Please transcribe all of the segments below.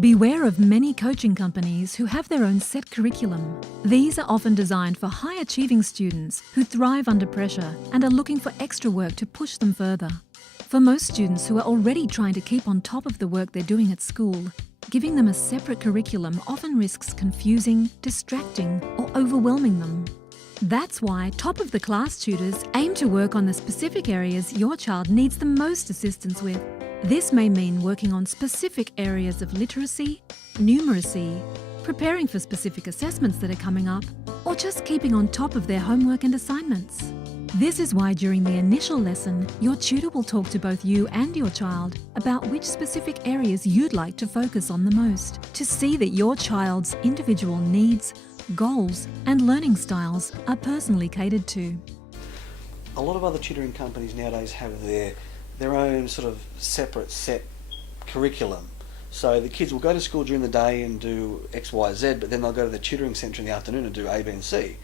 Beware of many coaching companies who have their own set curriculum. These are often designed for high-achieving students who thrive under pressure and are looking for extra work to push them further. For most students who are already trying to keep on top of the work they're doing at school, giving them a separate curriculum often risks confusing, distracting, or overwhelming them. That's why top-of-the-class tutors aim to work on the specific areas your child needs the most assistance with. This may mean working on specific areas of literacy, numeracy, preparing for specific assessments that are coming up, or just keeping on top of their homework and assignments. This is why during the initial lesson, your tutor will talk to both you and your child about which specific areas you'd like to focus on the most, to see that your child's individual needs, goals, and learning styles are personally catered to. A lot of other tutoring companies nowadays have their own sort of separate set curriculum. So the kids will go to school during the day and do X, Y, Z, but then they'll go to the tutoring centre in the afternoon and do A, B and C.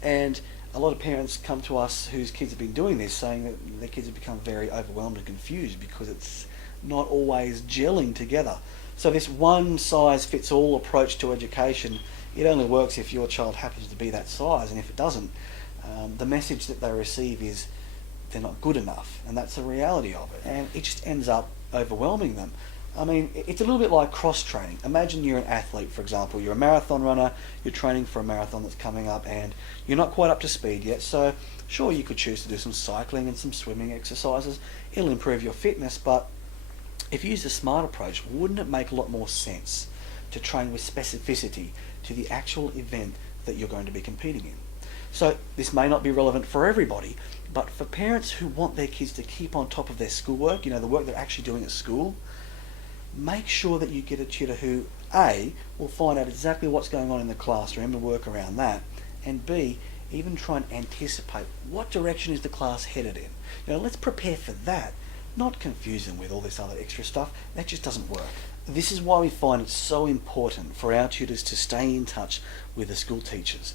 And a lot of parents come to us whose kids have been doing this, saying that their kids have become very overwhelmed and confused because it's not always gelling together. So this one-size-fits-all approach to education, it only works if your child happens to be that size, and if it doesn't, the message that they receive is they're not good enough, and that's the reality of it, and it just ends up overwhelming them. I mean, it's a little bit like cross-training. Imagine you're an athlete, for example, you're a marathon runner, you're training for a marathon that's coming up, and you're not quite up to speed yet, so sure, you could choose to do some cycling and some swimming exercises. It'll improve your fitness, but if you use a smart approach, wouldn't it make a lot more sense to train with specificity to the actual event that you're going to be competing in? So this may not be relevant for everybody, but for parents who want their kids to keep on top of their schoolwork, the work they're actually doing at school, make sure that you get a tutor who, A, will find out exactly what's going on in the classroom and work around that, and B, even try and anticipate what direction is the class headed in. Let's prepare for that, not confuse them with all this other extra stuff. That just doesn't work. This is why we find it so important for our tutors to stay in touch with the school teachers.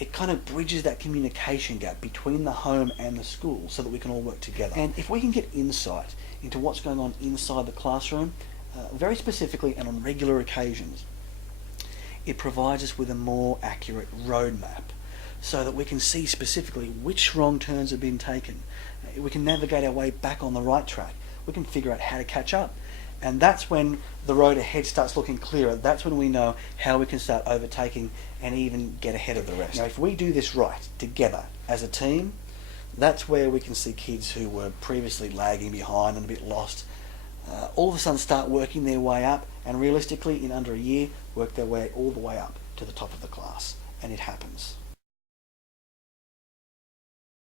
It kind of bridges that communication gap between the home and the school so that we can all work together. And if we can get insight into what's going on inside the classroom, very specifically and on regular occasions, it provides us with a more accurate roadmap so that we can see specifically which wrong turns have been taken. We can navigate our way back on the right track. We can figure out how to catch up. And that's when the road ahead starts looking clearer. That's when we know how we can start overtaking and even get ahead of the rest. Now, if we do this right, together, as a team, that's where we can see kids who were previously lagging behind and a bit lost, all of a sudden start working their way up, and realistically, in under a year, work their way all the way up to the top of the class. And it happens.